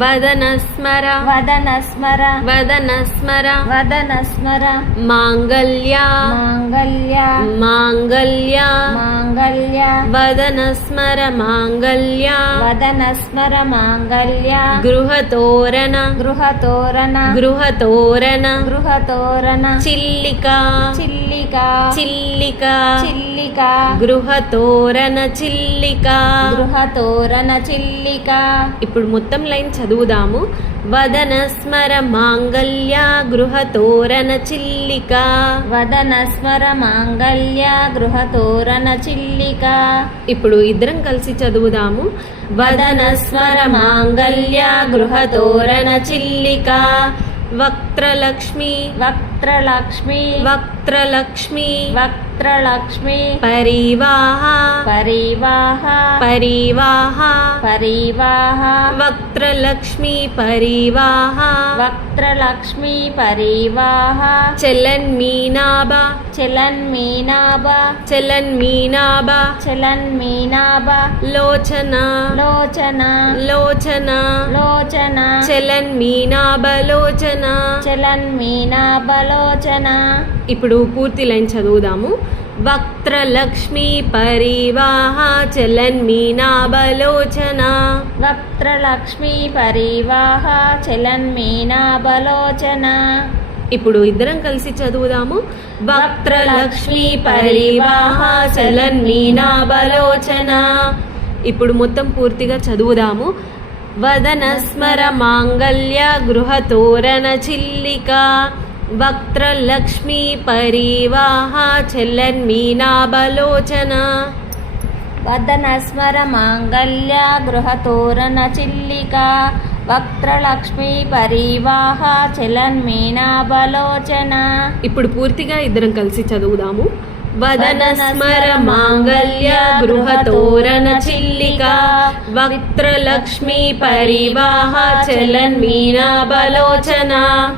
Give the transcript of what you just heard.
వదనస్మర వదనస్మర వదనస్మర వదనస్మర మాంగళ్య మాంగళ్య మాంగళ్య మాంగళ్య వదనస్మర మాంగళ్య వదనస్మర మాంగళ్య గృహతోరణ గృహతోరణ గృహతోరణ గృహతోరణ చిల్లిక చిల్లిక చిల్లిక చిల్లిక గృహతోరణ చిల్లిక గృహతోరణ చిల్లిక. ఇప్పుడు మొత్తం లైన్ చదువుదాము. వదనస్మర మాంగళ్య గృహతోరణ చిల్లిక. వదనస్మర మాంగళ్య గృహతోరణ చిల్లిక. ఇప్పుడు ఇద్దరం కలిసి చదువుదాము. వదనస్మర మాంగళ్య గృహతోరణ చిల్లిక. వక్త్రలక్ష్మి వక్త్రలక్ష్మి వక్త్రలక్ష్మి వక్త్రలక్ష్మి పరివాహ పరివాహ పరివాహ పరివాహ వక్త్రలక్ష్మి పరివాహ వక్త్రలక్ష్మి పరివాహ చలన్మీనాభ చలన్మీనాభ చలన్మీనాభ చలన్మీనాభ లోచన లోచన లోచన లోచన చలన్మీనాభలోచన చలన్మీనాభలోచన. ఇప్పుడు పూర్తి లైన్ చదువుదాము. వక్త్రలక్ష్మి పరివాహ చలన్మీనాభలోచన. వక్త్రలక్ష్మి పరివాహ చలన్మీనాభలోచన. ఇప్పుడు ఇద్దరం కలిసి చదువుదాము. వక్త్రలక్ష్మి పరివాహ చలన్మీనాభలోచన. ఇప్పుడు మొత్తం పూర్తిగా చదువుదాము. వదనస్మర మాంగళ్య గృహతోరణ చిల్లిక. వక్త్రలక్ష్మి పరివాహ చలన్మీనాభలోచన. వదనస్మర మాంగళ్య గృహతోరణ చిల్లిక. వక్త్రలక్ష్మి పరివాహ చలన్మీనాభలోచన. ఇప్పుడు పూర్తిగా ఇద్దరం కలిసి చదువుదాము. వదనస్మర మాంగళ్య గృహతోరణ చిల్లిక. వక్త్రలక్ష్మి పరివాహ చలన్మీనాభలోచన.